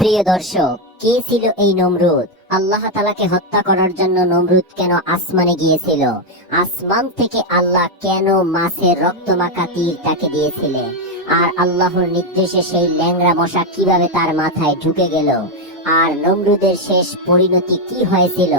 প্রিয় দর্শক, কে ছিল এই নমরুদ? আল্লাহ তাআলাকে হত্যা করার জন্য নমরুদ কেন আসমানে গিয়েছিল? আসমান থেকে আল্লাহ কেন মাছের রক্তমাখা তীর তাকে দিয়েছিলেন? আর আল্লাহর নির্দেশে সেই ল্যাংড়া মশা কিভাবে তার মাথায় ঢুকে গেল? আর নমরুদের শেষ পরিণতি কি হয়েছিল?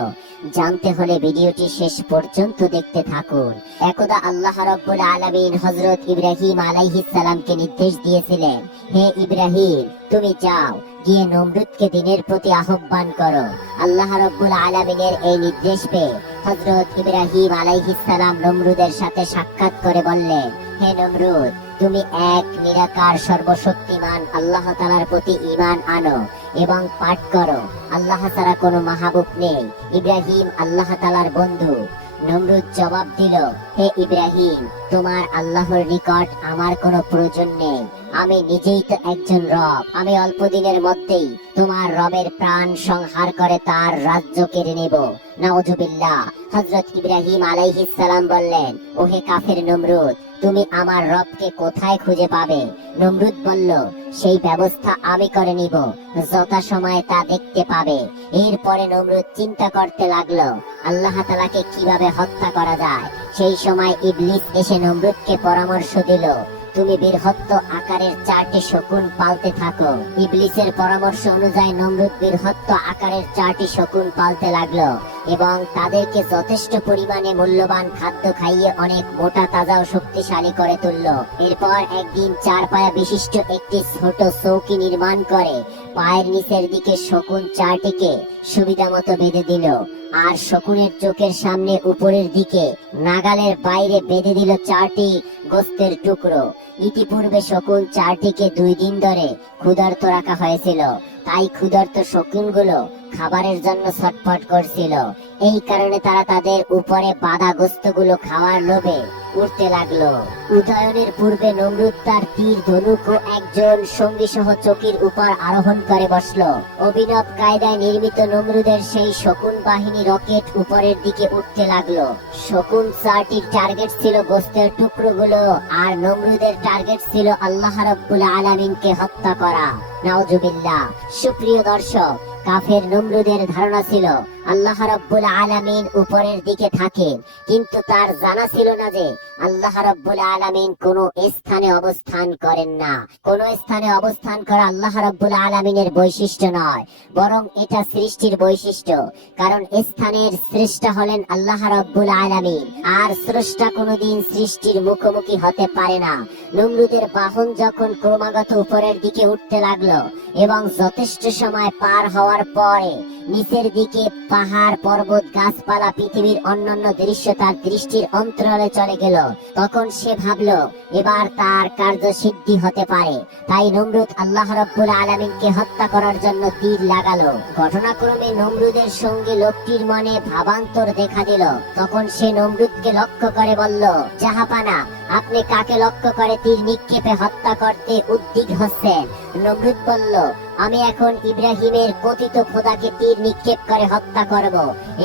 জানতে হলে ভিডিওটি শেষ পর্যন্ত দেখতে থাকুন। একদা আল্লাহ রাব্বুল আলামিন হযরত ইব্রাহিম আলাইহিস সালামকে নির্দেশ দিয়েছিলেন, হে ইব্রাহিম, তুমি যাও, গিয়ে নমরুদকে দিনের প্রতি আহ্বান করো। আল্লাহ রাব্বুল আলামিনের এই নির্দেশ পেয়ে হযরত ইব্রাহিম আলাইহিস সালাম নমরুদের সাথে সাক্ষাৎ করে বললেন, হে নমরুদ, তুমি এক নিরাকার সর্বশক্তিমান আল্লাহ তাআলার প্রতি ঈমান আনো এবং পাঠ করো, আল্লাহ ছাড়া কোনো মাহবুব নেই। ইব্রাহিম আল্লাহ তাআলার বন্ধু। নমরুদ জবাব দিল, হে ইব্রাহিম, তোমার আল্লাহর নিকট আমার কোনো প্রয়োজন নেই। আমি নিজেই তো একজন রব। আমি অল্প দিনের মধ্যেই তোমার রবের প্রাণ সংহার করে তার রাজ্য কেড়ে নেব। নাউজুবিল্লাহ। হযরত ইব্রাহিম আলাইহিস সালাম বললেন, ওহে কাফের নমরুদ, তুমি আমার রবকে কোথায় খুঁজে পাবে? নমরুদ বলল, সেই ব্যবস্থা আমি করে নিব, যথাসময়ে তা দেখতে পাবে। এরপরে নমরুদ চিন্তা করতে লাগলো আল্লাহ তাআলাকে কিভাবে হত্যা করা যায়। সেই সময় ইবলিস এসে নমরুদকে পরামর্শ দিল, তুমি বৃহৎ আকারের 4টি শকুন পালতে থাকো। ইবলিসের পরামর্শ অনুযায়ী নমরুদ বৃহৎ আকারের 4টি শকুন পালতে লাগলো এবং তাদেরকে যথেষ্ট পরিমাণে মূল্যবান খাদ্য খাইয়ে অনেক মোটা তাজা ও শক্তিশালী করে তুলল। এরপর একদিন 4 পায়া বিশিষ্ট একটি ছোট চৌকি নির্মাণ করে পায়ের নিচের দিকে শকুন 4টিকে সুবিধা মতো বেঁধে দিল, আর শকুনের চোখের সামনে উপরের দিকে নাগালের বাইরে বেঁধে দিল 4টি গোস্তের টুকরো। ইতিপূর্বে শকুন 4টিকে 2 দিন ধরে ক্ষুধার্ত রাখা হয়েছিল, তাই ক্ষুধার্ত শকুনগুলো খাবারের জন্য ছটফট করছিল। এই কারণে তারা তাদের উপরে বাঁধা গোস্তগুলো খাওয়ার লোভে উঠতে লাগলো। উদয়নের পূর্বে নমরুদ তার তীর ধনুক ও একজন সঙ্গী সহ চৌকির উপর আরোহণ করে বসলো। অভিনব কায়দায় নির্মিত নমরুদের সেই শকুন বাহিনী রকেট উপরের দিকে উঠতে লাগলো। শকুন 4টির টার্গেট ছিল গোস্তের টুকরোগুলো, আর নমরুদের টার্গেট ছিল আল্লাহ রাব্বুল আলামিনকে হত্যা করা। নাউজুবিল্লাহ। সুপ্রিয় দর্শক, কাফের নমরুদের ধারণা ছিল আল্লাহ রাব্বুল আলামিন উপরের দিকে থাকেন, কিন্তু তার জানা ছিল না যে আল্লাহ রাব্বুল আলামিন কোন স্থানে অবস্থান করেন না। কোন স্থানে অবস্থান করা আল্লাহ রাব্বুল আলামিনের বৈশিষ্ট্য নয়, বরং এটা সৃষ্টির বৈশিষ্ট্য। কারণ স্থানের স্রষ্টা হলেন আল্লাহ রাব্বুল আলামিন, আর স্রষ্টা কোনোদিন সৃষ্টির মুখোমুখি হতে পারে না। নমরুদের বাহন যখন ক্রমাগত উপরের দিকে উঠতে লাগলো এবং যথেষ্ট সময় পার হওয়ার পরে নিচের দিকে পাহাড়, পর্বত, গাছপালা, পৃথিবীর অন্যান্য দৃশ্য তার দৃষ্টির অন্তরালে চলে গেল, তখন সে ভাবলো এবার তার কার্য সিদ্ধি হতে পারে। তাই নমরুদ আল্লাহ রাব্বুল আলামিনকে হত্যা করার জন্য তীর লাগালো। ঘটনাক্রমে নমরুদের সঙ্গে লোকটির মনে ভাবান্তর দেখা দিল। তখন সে নমরুদকে লক্ষ্য করে বলল, জাহাপানা, আপনি কাকে লক্ষ্য করে তীর নিক্ষেপে হত্যা করতে উদ্বিগ হচ্ছেন? নমরুদ বলল, আমি এখন ইব্রাহিমের কথিত খোদাকে তীর নিক্ষেপ করে হত্যা করব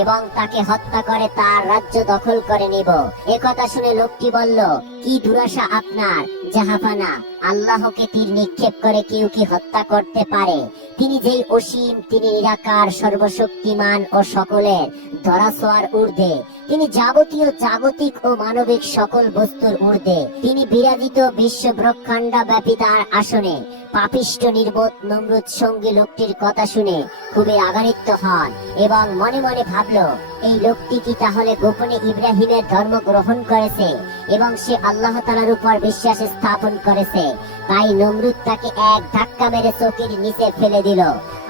এবং তাকে হত্যা করে তার রাজ্য দখল করে নিব। একথা শুনে লোকটি বলল, কি দুরাশা আপনার জাহাপানা, আল্লাহকে তীর নিক্ষেপ করে কেউ কি হত্যা করতে পারে? তিনি যেই অসীম, তিনি নিরাকার, সর্বশক্তিমান ও সকলের ধরাছোঁয়ার ঊর্ধ্বে। তিনি যাবতীয় জাগতিক ও মানবিক সকল বস্তুর ঊর্ধ্বে। তিনি বিরাজিত বিশ্ব ব্রহ্মাণ্ড ব্যাপী তার আসনে। পাপিষ্ঠ নির্বোধ নমরুদ সঙ্গী লোকটির কথা শুনে খুবই আঘানিত হন এবং মনে মনে ভাবল, এই লোকটি কি তাহলে গোপনে ইব্রাহিমের ধর্ম গ্রহণ করেছে এবং সে আল্লাহ তাআলার উপর বিশ্বাস স্থাপন করেছে? তাই নমরুদ তাকে এক ধাক্কা মেরে চৌকির নিচে ফেলে দিল।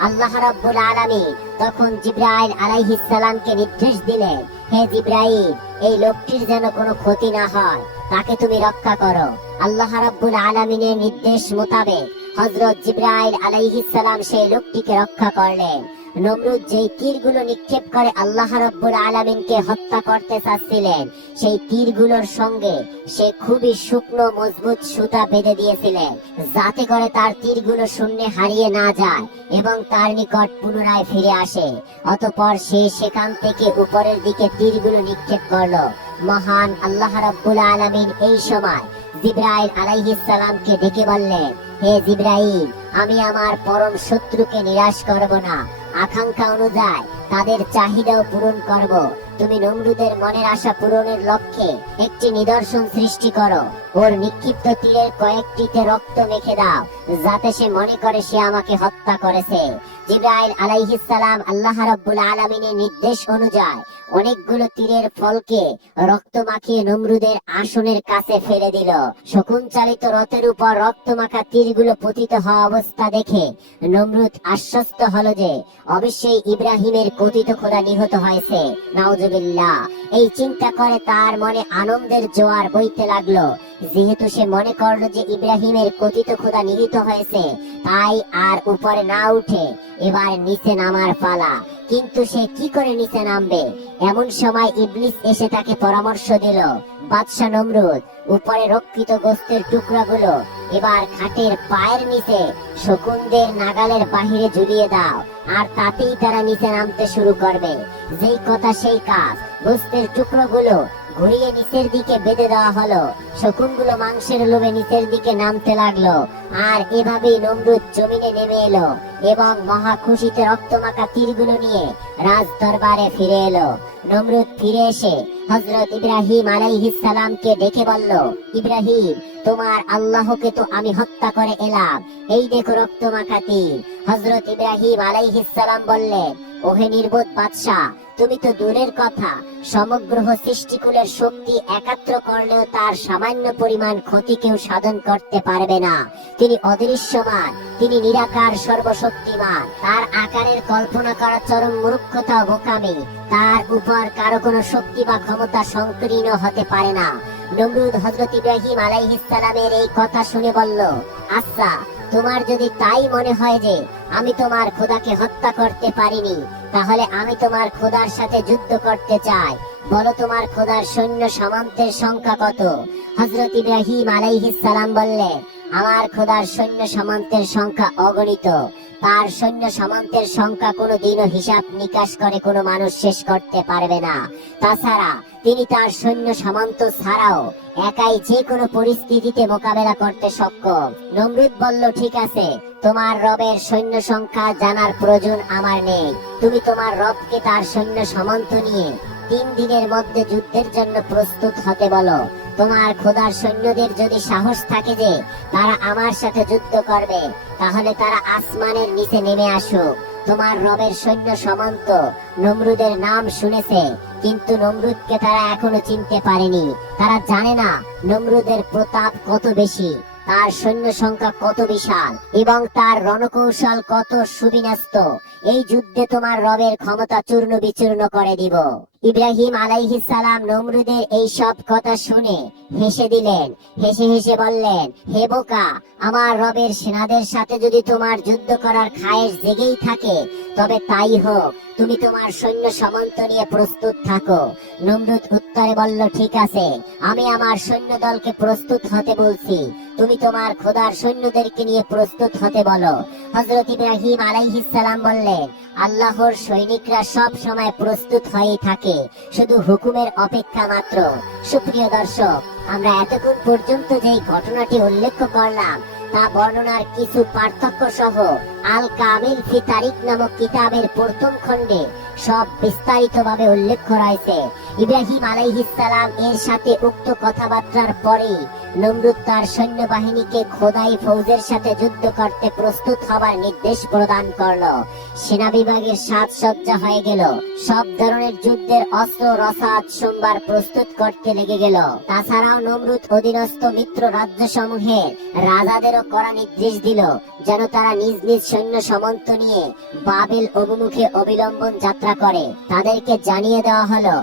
আল্লাহ রাব্বুল আলামিন তখন জিবরাইল আলাইহিস সালামকে নির্দেশ দিলেন, হে জিবরাইল, এই লোকটির যেন কোনো ক্ষতি না হয়, তাকে তুমি রক্ষা করো। আল্লাহ রাব্বুল আলামিনের নির্দেশ মোতাবেক হযরত জিবরাইল আলাইহিস সালাম সেই লোকটিকে রক্ষা করলেন। নমরুদ যেই তীরগুলো নিক্ষেপ করে আল্লাহ রাব্বুল আলামিনকে হত্যা করতে চাচ্ছিলেন, সেই তীরগুলোর সঙ্গে সে খুবই শুকনো মজবুত সুতা বেঁধে দিয়েছিলেন, যাতে করে তার তীরগুলো শূন্যে হারিয়ে না যায় এবং তার নিকট পুনরায় ফিরে আসে। অতঃপর সে সেখান থেকে উপরের দিকে তীরগুলো নিক্ষেপ করলো। মহান আল্লাহ রাব্বুল আলামিন এই সময় জিবরাইল আলাইহিস সালামকে ডেকে বললেন, হে জিবরাইল, আমি আমার পরম শত্রুকে নিরাশ করব না, আকাঙ্ক্ষা অনুযায়ী তাদের চাহিদাও পূরণ করব। তুমি নমরুদের মনের আশা পূরণের লক্ষ্যে একটি নিদর্শন সৃষ্টি করো। ওর নিক্ষিপ্ত তীরের কয়েকটিতে রক্ত মেখে দাও, যাতে সে মনে করে সে আমাকে হত্যা করেছে। জিবরাইল আলাইহিস সালাম আল্লাহ রাব্বুল আলামিনের নির্দেশ অনুযায়ী অনেকগুলো তীরের ফলকে রক্ত মাখিয়ে নমরুদের আসনের কাছে ফেলে দিল। শকুন চালিত রথের উপর রক্ত মাখা তীরগুলো পতিত হওয়া অবস্থা দেখে নমরুদ আশ্বস্ত হলো যে অবশ্যই ইব্রাহিমের কথিত খোদা নিহত হয়েছে। নাউজুবিল্লাহ। এই চিন্তা করে তার মনে আনন্দের জোয়ার বইতে লাগলো। যেহেতু সে মনে করলো যে ইব্রাহিমের কথিত খোদা নিহত হয়েছে, তাই আর উপরে না উঠে এবার নিচে নামার পালা। কিন্তু সে কি করে নিচে নামবে? এমন সময় ইবলিস এসে তাকে পরামর্শ দিল, বাদশা নমরুদ, উপরে রক্ষিত গোস্তের টুকরাগুলো এবার খাটের পায়ের নিচে শকুনদের নাগালের বাহিরে ঝুলিয়ে দাও, আর তাতেই তারা নিচে নামতে শুরু করবে। যেই কথা সেই কাজ। গোস্তের টুকরোগুলো ঘুরিয়ে নিচের দিকে বেঁধে দেওয়া হলো। শকুনগুলো মাংসের লোভে নিচের দিকে নামতে লাগলো। আর এভাবেই নমরুদ জমিনে নেমে এলো এবং মহা খুশিতে রক্তমাখা তীরগুলো নিয়ে রাজ দরবারে ফিরে এলো। নমরুদ ফিরে এসে হযরত ইব্রাহিম আলাইহিস সালামকে ডেকে বলল, ইব্রাহিম, তোমার আল্লাহকে তো আমি হত্যা করে এলাম, এই দেখো রক্তমাখা তীর। হযরত ইব্রাহিম আলাইহিস সালাম বললেন, ওহে নির্বোধ বাদশা, তুমি তো দূরের কথা, সমগ্র সৃষ্টিকুলের শক্তি একাত্র করলেও তার সামান্য পরিমাণ ক্ষতি কেউ সাধন করতে পারবে না। তিনি অদৃশ্যমান, তিনি নিরাকার, সর্বশক্তিমান। তার আকারের কল্পনা করা চরম মূর্খতা ও বোকামি। তার উপর কারো কোনো শক্তি বা ক্ষমতা সংকীর্ণ হতে পারে না। নমরুদ হযরত ইব্রাহিম আলাইহিস সালামের এই কথা শুনে বলল, আচ্ছা, তোমার যদি তাই মনে হয় যে আমি তোমার খোদাকে হত্যা করতে পারিনি, তাহলে আমি তোমার খোদার সাথে যুদ্ধ করতে চাই। বলো, তোমার খোদার সৈন্য সামন্তের সংখ্যা কত? হযরত ইব্রাহিম আলাইহিস সালাম বললেন, আমার খোদার সৈন্য সামন্তের সংখ্যা অগণিত। তার সৈন্য সামন্তের সংখ্যা কোনো দিনও হিসাব নিকাশ করে কোনো মানুষ শেষ করতে পারবে না। তাছাড়া তিনি তার সৈন্য সামন্ত ছাড়াও একাই যে কোনো পরিস্থিতিতে মোকাবেলা করতে সক্ষম। নমরুদ বলল, ঠিক আছে, তোমার রবের সৈন্য সংখ্যা জানার প্রয়োজন আমার নেই। তুমি তোমার রবকে তার সৈন্য সামন্ত নিয়ে 3 দিনের মধ্যে যুদ্ধের জন্য প্রস্তুত হতে বলো। তোমার খোদার সৈন্যদের যদি সাহস থাকে যে তারা আমার সাথে যুদ্ধ করবে, তাহলে তারা আসমানের নিচে নেমে আসুক। তোমার রবের সৈন্য সামন্ত নমরুদের নাম শুনেছে, কিন্তু নমরুদকে তারা এখনো চিনতে পারেনি। তারা জানে না নমরুদের প্রতাপ কত বেশি, তার সৈন্য সংখ্যা কত বিশাল এবং তার রণকৌশল কত সুবিন্যস্ত। এই যুদ্ধে তোমার রবের ক্ষমতা চূর্ণ বিচূর্ণ করে দিব। ইব্রাহিম আলাইহিস সালাম নমরুদের এই সব কথা শুনে হেসে দিলেন। হেসে হেসে বললেন, হে বোকা, আমার রবের সেনাদের সাথে যদি তোমার যুদ্ধ করার খায়েশ জেগেই থাকে, তবে তাই হোক, তুমি তোমার সৈন্য সামন্ত নিয়ে প্রস্তুত থাকো। নমরুদ উত্তরে বলল, ঠিক আছে, আমি আমার সৈন্য দলকে প্রস্তুত হতে বলছি, তুমি তোমার খোদার সৈন্যদেরকে নিয়ে প্রস্তুত হতে বলো। হযরত ইব্রাহিম আলাইহিস সালাম বললেন, আল্লাহর সৈনিকরা সব সময় প্রস্তুত হয়ে থাকে, শুধু হুকুমের অপেক্ষা মাত্র। সুপ্রিয় দর্শক, আমরা এতক্ষণ পর্যন্ত যেই ঘটনাটি উল্লেখ করলাম তা বর্ণনার কিছু পার্থক্য সহ আল কামিল ফি তারিখ নামক কিতাবের প্রথম খণ্ডে সব বিস্তারিতভাবে উল্লেখ রয়েছে। ইব্রাহিম আলাইহিস সালাম এর সাথে উক্ত কথাবার্তার পরে নমরুদ তার সৈন্যবাহিনীকে খোদাই ফৌজের সাথে যুদ্ধ করতে প্রস্তুত হবার নির্দেশ প্রদান করলো। সেনা বিভাগের সাজসজ্জা হয়ে গেল। সব ধরনের যুদ্ধের অস্ত্র রসাদ সোমবার প্রস্তুত করতে লেগে গেল। তাছাড়াও নমরুদ অধীনস্থ মিত্র রাজ্য সমূহের রাজাদেরও কড়া নির্দেশ দিল যেন তারা নিজ নিজ সৈন্য সামন্ত নিয়ে বাবেল অভিমুখে অবিলম্বন যাত্রা করে। তাদেরকে জানিয়ে দেওয়া হলো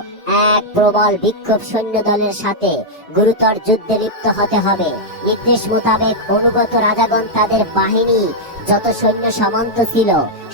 এক প্রবল বিক্ষোভ সৈন্য দলের সাথে গুরুতর যুদ্ধে লিপ্ত হতে হবে। নির্দেশ মোতাবেক অনুগত রাজাগণ তাদের বাহিনী যত সৈন্য সামন্ত ছিল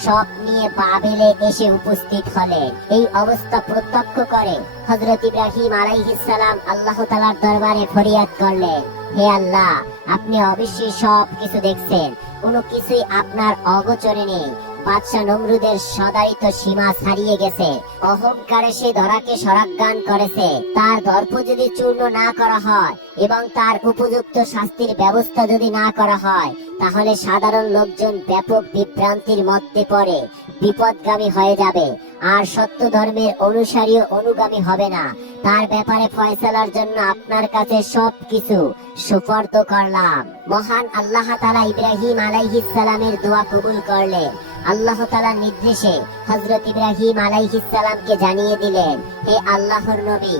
সব নিয়ে বাবেলে এসে উপস্থিত হলেন। এই অবস্থা প্রত্যক্ষ করে হযরত ইব্রাহিম আলাইহিস সালাম আল্লাহ তাআলার দরবারে ফরিয়াদ করলেন, হে আল্লাহ, আপনি অবশ্যই সব কিছু দেখছেন, কোনো কিছুই আপনার অগোচরে নেই। বাদশা নমরুদের সদায়িত সীমা ছাড়িয়ে গেছে। অহংকারে সে ধরাকে সরাজ্ঞান করেছে। তার দর্প যদি চূর্ণ না করা হয় এবং তার উপযুক্ত শাস্তির ব্যবস্থা যদি না করা হয়, তাহলে সাধারণ লোকজন ব্যাপক বিভ্রান্তির মধ্যে পড়ে বিপদগামী হয়ে যাবে, আর সত্য ধর্মের অনুসারী ও অনুগামী হবে না। তার ব্যাপারে ফয়সালার জন্য আপনার কাছে সবকিছু সুপর্দ করলাম। মহান আল্লাহ তাআলা ইব্রাহিম আলাইহিস সালামের দোয়া কবুল করলেন। আল্লাহ তাআলার নির্দেশে হযরত ইব্রাহিম আলাইহিস সালামকে জানিয়ে দিলেন, হে আল্লাহর নবী,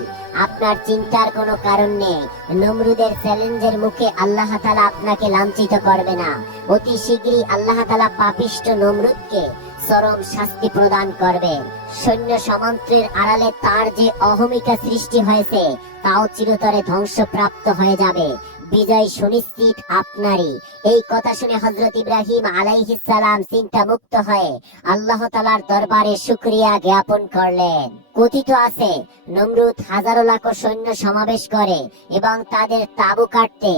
আপনার চিন্তার কোনো কারণ নেই। নমরুদের চ্যালেঞ্জের মুখে আল্লাহ তাআলা আপনাকে লাঞ্ছিত করবে না। অতি শীঘ্রই আল্লাহ তাআলা পাপিষ্ঠ নমরুদকে চরম শাস্তি প্রদান করবেন। সৈন্য সামন্তের আড়ালে তার যে অহমিকা সৃষ্টি হয়েছে তাও চিরতরে ধ্বংসপ্রাপ্ত হয়ে যাবে। বিজয় সুনিশ্চিত আপনারই। এই কথা শুনে হযরত ইব্রাহিম আলাইহিস সালাম চিন্তা মুক্ত হয়ে আল্লাহ তাআলার দরবারে শুকরিয়া জ্ঞাপন করলেন। কথিত আছে, নমরুদ হাজারো লাখো সৈন্য সমাবেশ করে এবং তাদের তাঁবু কাটতে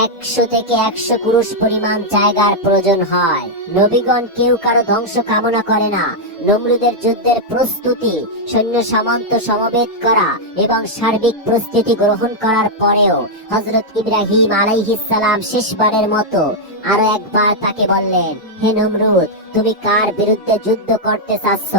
100 থেকে 100 ক্রুশ পরিমাণ জায়গার প্রয়োজন হয়। নবীগণ কেউ কারো ধ্বংস কামনা করে না। নমরুদের যুদ্ধের প্রস্তুতি, সৈন্য সামন্ত সমবেত করা এবং সার্বিক প্রস্তুতি গ্রহণ করার পরেও হযরত ইব্রাহিম আলাইহিস সালাম শেষবারের মতো আরো একবার তাকে বললেন, হে নমরুদ, তুমি কার বিরুদ্ধে যুদ্ধ করতে চাচ্ছ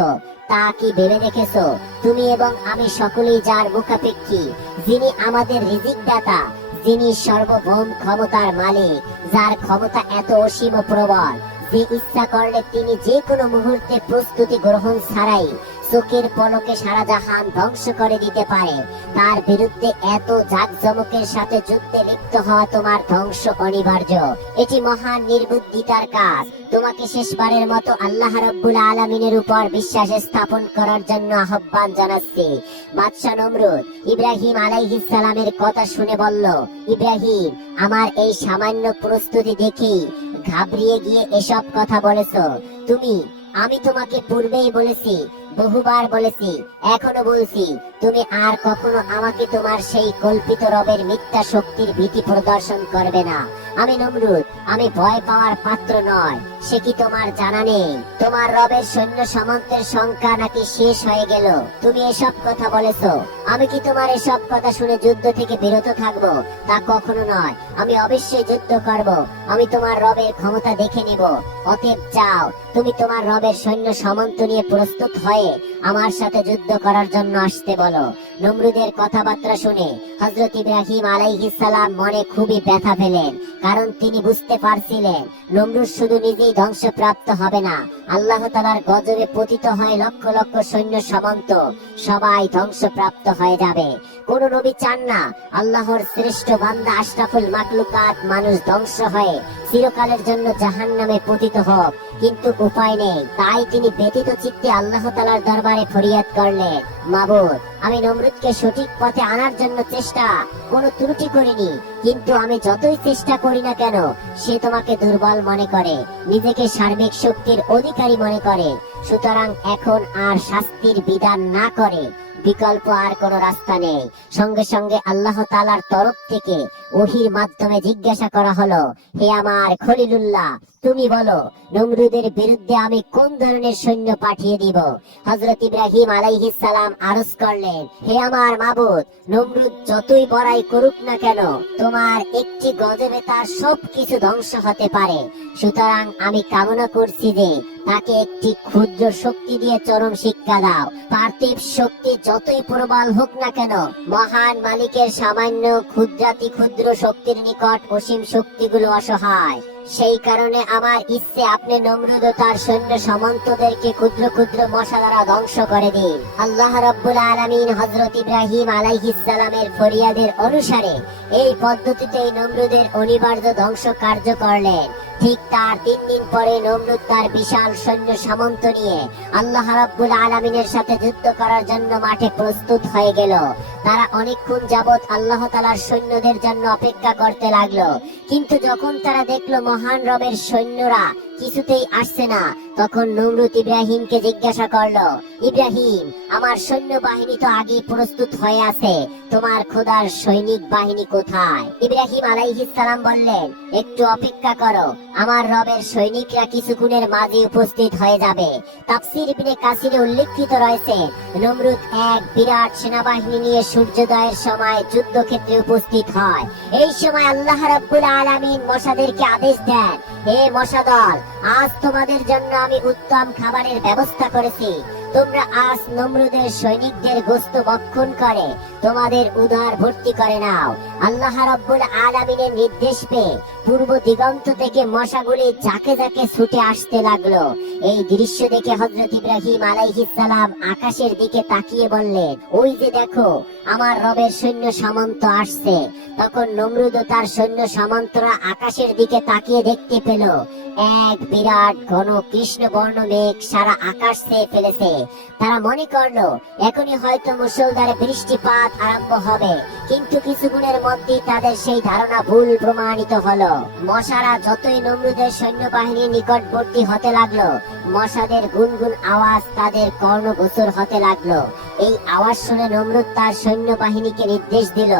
তা কি ভেবে দেখেছো? তুমি এবং আমি সকলেই যার মুখাপেক্ষী, যিনি আমাদের রিজিক দাতা, যিনি সর্বভৌম ক্ষমতার মালিক, যার ক্ষমতা এত অসীম ও প্রবল, যে ইচ্ছা করলে তিনি যে কোনো মুহূর্তে প্রস্তুতি গ্রহণ ছাড়াই চোখের পলকে সারা জাহান ধ্বংস করে দিতে পারে। তার বিরুদ্ধে এত জাঁকজমকের সাথে যুদ্ধে লিপ্ত হওয়া তোমার ধ্বংস অনিবার্য। এটি মহান নির্বুদ্ধিতার কাজ। তোমাকে শেষবারের মতো আল্লাহ রাব্বুল আলামিনের উপর বিশ্বাস স্থাপন করার জন্য আহ্বান জানাচ্ছি। বাদশা নমরুদ ইব্রাহিম আলাইহিস সালামের কথা শুনে বলল, ইব্রাহিম, আমার এই সামান্য প্রস্তুতি দেখি ঘাবড়িয়ে গিয়ে এসব কথা বলেছো তুমি? আমি তোমাকে পূর্বেই বলেছি, বহুবার বলেছি, এখনো বলছি, তুমি আর কখনো আমাকে তোমার সেই কল্পিত রবের মিথ্যা শক্তির ভীতি প্রদর্শন করবে না। আমি নমরুদ, আমি ভয় পাওয়ার পাত্র নয়। সে কি তোমার জানা নেই? তোমার রবের সৈন্য সামন্তের সংখ্যা নাকি শেষ হয়ে গেল? তুমি এসব কথা বলেছো। আমি কি তোমার এসব কথা শুনে যুদ্ধ থেকে বিরত থাকবো? তা কখনো নয়। আমি অবশ্যই যুদ্ধ করব। আমি তোমার রবের ক্ষমতা দেখে নিব। অতএব যাও, তুমি তোমার রবের সৈন্য সামন্ত নিয়ে প্রস্তুত হয়ে আমার সাথে যুদ্ধ করার জন্য আসতে বলো। নমরুদের কথাবার্তা শুনে হযরত ইব্রাহিম আলাইহিস সালাম মনে খুবই ব্যথা পেলেন, কারণ তিনি বুঝতে পারছিলেন নমরুদ শুধু নিজেই ধ্বংসপ্রাপ্ত হবে না, আল্লাহ তাআলার গজবে পতিত হয়ে লক্ষ লক্ষ সৈন্য সামন্ত সবাই ধ্বংসপ্রাপ্ত হয়ে যাবে। কোন নবী চান না আল্লাহর শ্রেষ্ঠ বান্দা আশরাফুল মাখলুকাত মানুষ ধ্বংস হয়ে চিরকালের জন্য জাহান্নামে পতিত হোক, কিন্তু উপায় নেই। তাই তিনি ব্যথিত চিত্তে আল্লাহ তাআলার দরবারে ফরিয়াদ করলেন, মাবুদ, আমি নমরুদকে সঠিক পথে আনার জন্য চেষ্টা কোনো ত্রুটি করিনি, কিন্তু আমি যতই চেষ্টা করি না কেন সে তোমাকে দুর্বল মনে করে, নিজেকে সার্বিক শক্তির অধিকারী মনে করে। সুতরাং এখন আর শাস্তির বিধান না করে বিকল্প আর কোনো রাস্তা নেই। সঙ্গে সঙ্গে আল্লাহ তাআলার তরফ থেকে ওহীর মাধ্যমে জিজ্ঞাসা করা হলো, হে আমার খলিলুল্লাহ, তুমি বলো নমরুদের বিরুদ্ধে আমি কোন ধরনের সৈন্য পাঠিয়ে দিব? হযরত ইব্রাহিম আলাইহিস সালাম আরজ করলেন, হে আমার মাবুদ, নমরুদ যতই বড়াই করুক না কেন তোমার একটি গজবে তার সবকিছু ধ্বংস হতে পারে। সুতরাং আমি কামনা করছি যে তাকে একটি ক্ষুদ্র শক্তি দিয়ে চরম শিক্ষা দাও। পার্থিব শক্তি যতই প্রবল হোক না কেন মহান মালিকের সামান্য ক্ষুদ্রাতি ক্ষুদ্র শক্তির নিকট অসীম শক্তিগুলো অসহায়। সেই কারণে আমার ইচ্ছে আপনি নমরুদ ও তার সৈন্য সামন্তদেরকে ক্ষুদ্র ক্ষুদ্র মশা দ্বারা ধ্বংস করে দিন। আল্লাহ রাব্বুল আলামিন হযরত ইব্রাহিম আলাইহিস সালামের ফরিয়াদের অনুসারে এই পদ্ধতিতেই নমরুদের অনিবার্য ধ্বংস কার্য করলেন। ঠিক তার 3 দিন পরে নমরুদ তার বিশাল সৈন্য সামন্ত নিয়ে আল্লাহ রাব্বুল আলামিনের সাথে যুদ্ধ করার জন্য মাঠে প্রস্তুত হয়ে গেল। তারা অনেকক্ষণ যাবৎ আল্লাহ তাআলার সৈন্যদের জন্য অপেক্ষা করতে লাগলো, কিন্তু যখন তারা দেখলো মহান রবের সৈন্যরা কিছুতেই আসছে না। তখন নমরুদ ইব্রাহিমকে জিজ্ঞাসা করলো, ইব্রাহিম, আমার সৈন্যবাহিনী তো আগে প্রস্তুত হয়ে আছে, তোমার খোদার সৈনিক বাহিনী কোথায়? ইব্রাহিম আলাইহিস সালাম বললেন, একটু অপেক্ষা করো, আমার রবের সৈনিকরা কিছুক্ষণের মাঝে উপস্থিত হয়ে যাবে। তাফসীর ইবনে কাসিরে উল্লেখিত রয়েছে, নমরুদ এক বিরাট সেনাবাহিনী নিয়ে সূর্যোদয়ের সময় যুদ্ধক্ষেত্রে উপস্থিত হয়। এই সময় আল্লাহ রাব্বুল আলামিন মশাদেরকে আদেশ দেন, হে মশাদল, আজ তোমাদের জন্য আমি উত্তম খাবারের ব্যবস্থা করেছি। তোমরা আজ নমরুদের সৈনিকদের গোশত ভক্ষণ করে তোমাদের উদর ভর্তি করে নাও। আল্লাহ রাব্বুল আলামিনের নির্দেশ পেয়ে পূর্ব দিগন্ত থেকে মশাগুলি ঝাঁকে ঝাঁকে ছুটে আসতে লাগলো। এই দৃশ্য দেখে হযরত ইব্রাহিম আলাইহিস সালাম আকাশের দিকে তাকিয়ে বললেন, ওই যে দেখো, আমার রবের সৈন্য সামন্ত আসছে। তখন নমরুদ ও তার সৈন্য সামন্তরা আকাশের দিকে তাকিয়ে দেখতে পেল এক বিরাট ঘন কৃষ্ণবর্ণ মেঘ সারা আকাশ ছেয়ে ফেলেছে। তারা মনে করলো এখনই হয়তো মুষলধারে বৃষ্টিপাত আরম্ভ হবে, কিন্তু কিছুক্ষণের মধ্যেই তাদের সেই ধারণা ভুল প্রমাণিত হলো। মশারা যতই নমরুদের সৈন্যবাহিনীর নিকটবর্তী হতে লাগলো, মশাদের গুনগুন আওয়াজ তাদের কর্ণগোচর হতে লাগলো। এই আওয়াজ শুনে নমরুদ তার সৈন্যবাহিনীকে নির্দেশ দিল,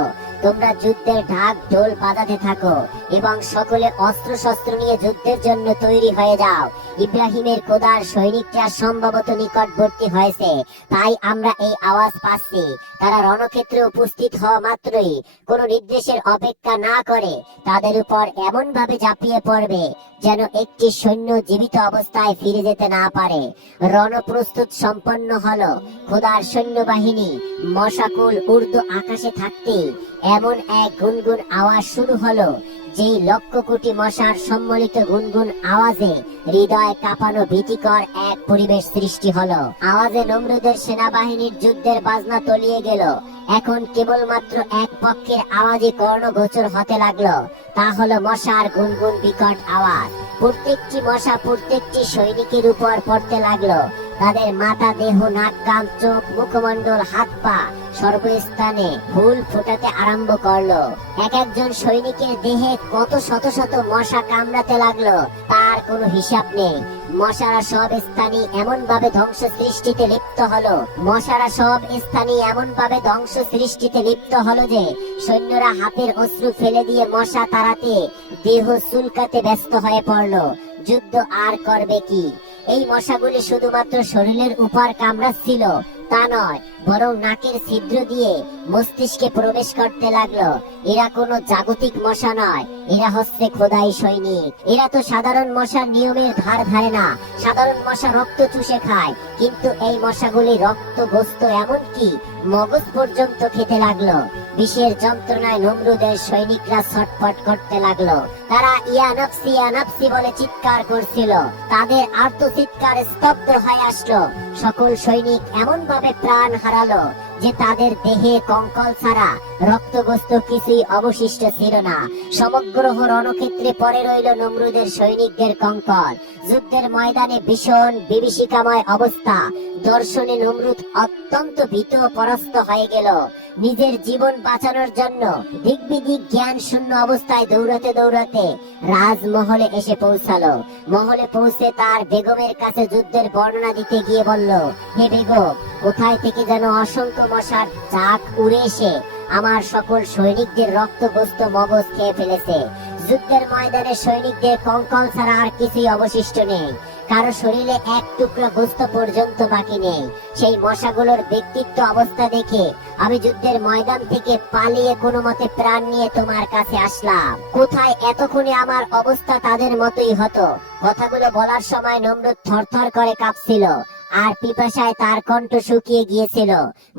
তোমরা যুদ্ধের ঢাক ঢোল বাজাতে থাকো এবং সকলে অস্ত্র শস্ত্র নিয়ে যুদ্ধের জন্য তৈরি হয়ে যাও। ইব্রাহিমের খোদার সৈনিকরা সম্ভবত নিকটবর্তী হয়েছে, তাই আমরা এই আওয়াজ পাচ্ছি। তারা রণক্ষেত্রে উপস্থিত হওয়া মাত্রই কোনো নির্দেশের অপেক্ষা না করে তাদের উপর এমন ভাবে ঝাঁপিয়ে পড়বে যেন একটি সৈন্য জীবিত অবস্থায় ফিরে যেতে না পারে। রণপ্রস্তুত সম্পন্ন হলো। খোদার সৈন্যবাহিনী মশাকুল উর্দু আকাশে থাকতে এমন এক গুনগুন আওয়াজ শুরু হলো, যেই লক্ষ কোটি মশার সম্মিলিত গুনগুন আওয়াজে হৃদয় কাঁপানো ভীতিকর এক পরিবেশ সৃষ্টি হলো। আওয়াজে নমরুদের সেনাবাহিনীর যুদ্ধের বাজনা তলিয়ে গেল। এখন কেবলমাত্র এক পক্ষের আওয়াজে কর্ণগোচর হতে লাগলো, তা হলো মশার গুনগুন বিকট আওয়াজ। প্রত্যেকটি মশা প্রত্যেকটি সৈনিকের উপর পড়তে লাগলো। তাদের মাথা, দেহ, নাক, কান, চোখ, মুখমণ্ডল, হাত পা সর্বস্থানে ফুল ফোটাতে আরম্ভ করলো। এক একজন সৈনিকের দেহে কত শত শত মশা কামড়াতে লাগলো, তার কোনো হিসাব নেই। মশারা সব স্থানে এমন ভাবে ধ্বংস সৃষ্টিতে লিপ্ত হলো যে সৈন্যরা হাতের অশ্রু ফেলে দিয়ে মশা তাড়াতে, দেহ চুলকাতে ব্যস্ত হয়ে পড়লো। যুদ্ধ আর করবে কি? এই মশাগুলি শুধুমাত্র শরীরের উপর কামড়াচ্ছিল তা নয়, বরং নাকের ছিদ্র দিয়ে মস্তিষ্কে প্রবেশ করতে লাগলো। এরা কোনো জাগতিক মশা নয়, এরা হচ্ছে খোদাই সৈনিক। এরা তো সাধারণ মশার নিয়মের ধার ধারে না। সাধারণ মশা রক্ত চুষে খায়, কিন্তু এই মশাগুলি রক্ত, গোস্ত, এমনকি মগজ পর্যন্ত খেতে লাগলো। বিষের যন্ত্রণায় নমরুদের সৈনিকরা ছটফট করতে লাগলো। তারা ইয়া নাফসি বলে চিৎকার করছিল। তাদের আর্তচিৎকার স্তব্ধ হয়ে আসলো। সকল সৈনিক এমন ভাবে প্রাণ হারালো যে তাদের দেহে কঙ্কল ছাড়া রক্তগ্রস্ত কিছুই অবশিষ্ট ছিল না। সমগ্র রণক্ষেত্রে পড়ে রইল নমরুদের সৈনিকদের কঙ্কল। যুদ্ধের ময়দানে ভীষণ বিভীষিকাময় অবস্থা। দর্শনে নমরুদ অত্যন্ত ভীত পরাস্ত হয়ে গেল। নিজের জীবন বাঁচানোর জন্য দিক বিদিক জ্ঞান শূন্য অবস্থায় দৌড়াতে দৌড়াতে রাজমহলে এসে পৌঁছালো। মহলে পৌঁছে তার বেগমের কাছে যুদ্ধের বর্ণনা দিতে গিয়ে বলল, হে বেগম, কোথায় থেকে যেন অসংখ্য মশার চাক উড়ে এসে আমার সকল সৈনিকদের রক্তগ্রস্ত মগজ খেয়ে ফেলেছে। যুদ্ধের ময়দানে সৈনিকদের কঙ্কল ছাড়া আর কিছুই অবশিষ্ট নেই। কারো শরীরে এক টুকরো গোস্ত পর্যন্ত বাকি নেই। সেই মশাগুলোর ব্যক্তিত্ব অবস্থা দেখে আমি যুদ্ধের ময়দান থেকে পালিয়ে কোনো মতে প্রাণ নিয়ে তোমার কাছে আসলাম। কোথায় এতক্ষণে আমার অবস্থা তাদের মতোই হতো। কথাগুলো বলার সময় নমরুদ থরথর করে কাঁপছিল আর পিপাসায় তার কণ্ঠ শুকিয়ে গিয়েছিল।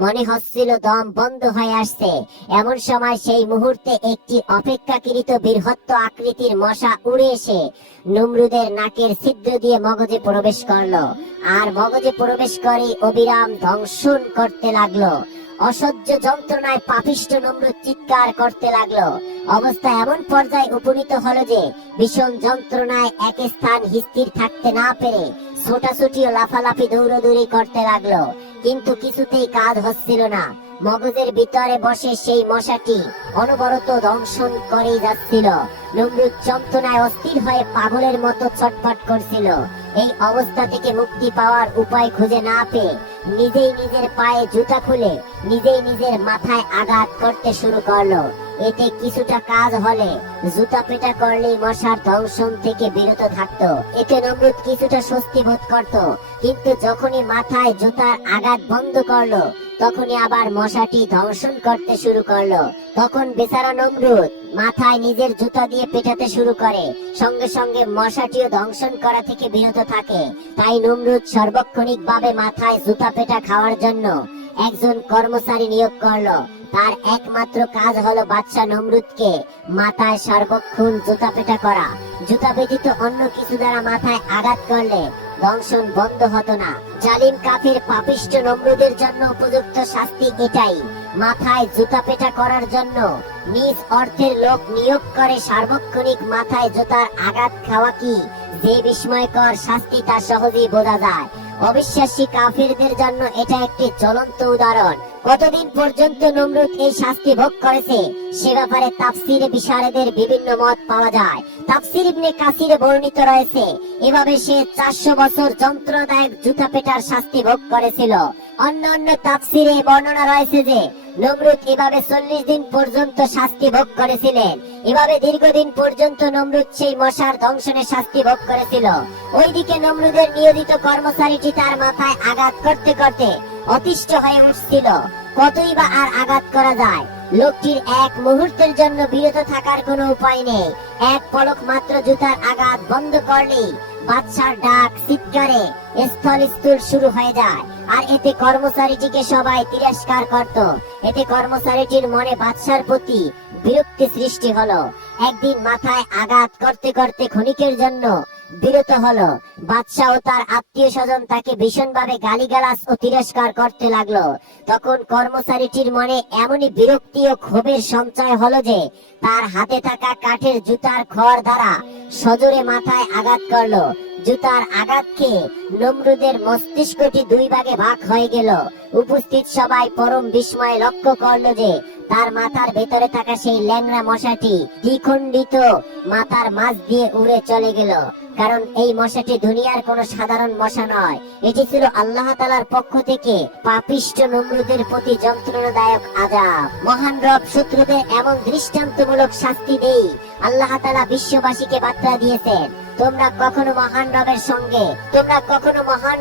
মনে হচ্ছিল দম বন্ধ হয়ে আসছে। এমন সময় সেই মুহূর্তে একটি অপেক্ষাকৃত বৃহৎ আকৃতির মশা উড়ে এসে নমরুদের নাকের ছিদ্র দিয়ে মগজে প্রবেশ করলো, আর মগজে প্রবেশ করে অবিরাম দংশন করতে লাগলো। অসহ্য যন্ত্রণায় পাপিষ্ঠ নমরুদ চিৎকার করতে লাগলো। অবস্থা এমন পর্যায়ে উপনীত হলো যে ভীষণ যন্ত্রণায় এক স্থান স্থির থাকতে না পেরে ছোটাছুটি ও লাফালাফি দৌড়াদৌড়ি করতে লাগলো, কিন্তু কিছুতেই কাজ হচ্ছিল না। মগজের ভিতরে বসে সেই মশাটি অনবরত দংশন করেই যাচ্ছিল। নমরুদ যন্ত্রণায় অস্থির হয়ে পাগলের মতো ছটফট করছিল। এই অবস্থা থেকে মুক্তি পাওয়ার উপায় খুঁজে না পেয়ে নিজেই নিজের পায়ে জুতা খুলে নিজেই নিজের মাথায় আঘাত করতে শুরু করলো। এতে কিছুটা কাজ হলে জুতা পেটা করলেই মশার দংশন থেকে বিরত থাকতো। এতে নমরুদ কিছুটা স্বস্তি বোধ করত। কিন্তু যখনই মাথায় জুতার আঘাত বন্ধ করলো তখনই আবার মশাটি দংশন করতে শুরু করলো। তখন বেচারা নমরুদ মাথায় নিজের জুতা দিয়ে পেটাতে শুরু করে, সঙ্গে সঙ্গে মশাটিও দংশন করা থেকে বিরত থাকে। তাই নমরুদ সার্বক্ষণিক ভাবে মাথায় জুতা পেটা খাওয়ার জন্য একজন কর্মচারী নিয়োগ করলো। তার একমাত্র কাজ হলো বাদশা নমরুদকে মাথায় সার্বক্ষণ জুতা পেটা করা। জুতা ব্যতীত অন্য কিছু দ্বারা মাথায় আঘাত করলে দংশন বন্ধ হতো না। জালিম কাফির পাপিষ্ঠ নমরুদের জন্য উপযুক্ত শাস্তি এটাই। মাথায় জুতা পেটা করার জন্য নিজ অর্থের লোক নিয়োগ করে সার্বক্ষণিক মাথায় জুতার আঘাত খাওয়া কি যে বিস্ময়কর শাস্তি তা সহজেই বোঝা যায়। অবিশ্বাসী কাফিরদের জন্য এটা একটি জ্বলন্ত উদাহরণ। কতদিন পর্যন্ত নমরুদ এই শাস্তি ভোগ করেছে সে ব্যাপারে তাফসীরে বিশারদের বিভিন্ন মত পাওয়া যায়। তাফসীর ইবনে কাসিরে বর্ণিত রয়েছে এভাবে সে 400 বছর যন্ত্রদায়ক জুতা পেটার শাস্তি ভোগ করেছিল। অন্যান্য তাফসীরে বর্ণনা রয়েছে যে নমরুদ এভাবে 40 দিন পর্যন্ত শাস্তি ভোগ করেছিলেন। এভাবে দীর্ঘদিন পর্যন্ত নমরুদ সেই মশার দংশনের শাস্তি ভোগ করেছিল। ওইদিকে নমরুদের নিয়োজিত কর্মচারীটি তার মাথায় আঘাত করতে করতে অতিষ্ঠ হয়ে উঠছিল। কতই বা আর আঘাত করা যায়। লোকটির এক মুহূর্তের জন্য বিরত থাকার কোনো উপায় নেই। এক পলক মাত্র জুতার আঘাত বন্ধ করলেই বাদশার ডাক চিৎকারে স্থলস্থল শুরু হয়ে যায়। আর এতে কর্মচারীটিকে সবাই তিরস্কার করত। এতে কর্মচারীটির মনে বাদশার প্রতি বিরক্তি সৃষ্টি হলো। একদিন মাথায় আঘাত করতে করতে ক্ষণিকের জন্য বিরত হলো। বাদশা ও তার আত্মীয় স্বজন তাকে ভীষণভাবে গালিগালাজ ও তিরস্কার করতে লাগলো। তখন কর্মচারীটির মনে এমনই বিরক্তি ও ক্ষোভের সঞ্চয় হলো যে তার হাতে থাকা কাঠের জুতার খড় দ্বারা সজোরে মাথায় আঘাত করলো। জুতার আঘাত খেয়ে নমরুদের মস্তিষ্কটি 2 ভাগে ভাগ হয়ে গেল। উপস্থিত সবাই পরম বিস্ময়ে লক্ষ্য করলো যে তার মাথার ভেতরে থাকা সেই ল্যাংড়া মশাটি দ্বিখণ্ডিত মাথার মাঝ দিয়ে উড়ে চলে গেল। কারণ এই মশাটি দুনিয়ার কোনো সাধারণ মশা নয়, এটি ছিল আল্লাহ তাআলার পক্ষ থেকে পাপিষ্ঠ নমরুদের প্রতি যন্ত্রণাদায়ক আযাব। মহান রব শত্রুদের এমন দৃষ্টান্তমূলক শাস্তি দেই আল্লাহ তাআলা বিশ্ববাসীকে বার্তা দিয়েছেন, তোমরা কখনো মহান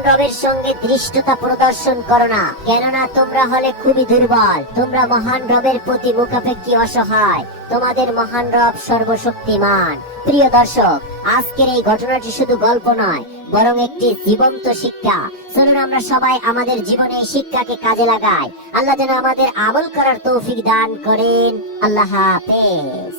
রবের সঙ্গে ধৃষ্টতা প্রদর্শন করো না, কেননা তোমরা হলে খুবই দুর্বল। তোমরা মহান রবের প্রতি মুখাপেক্ষী অসহায়। তোমাদের মহান রব সর্বশক্তিমান। প্রিয় দর্শক, আজকের এই ঘটনাটি শুধু গল্প নয়, বরং একটি জীবন্ত শিক্ষা। চলুন আমরা সবাই আমাদের জীবনে এই শিক্ষাকে কাজে লাগাই। আল্লাহ যেন আমাদের আমল করার তৌফিক দান করেন। আল্লাহ হাফেজ।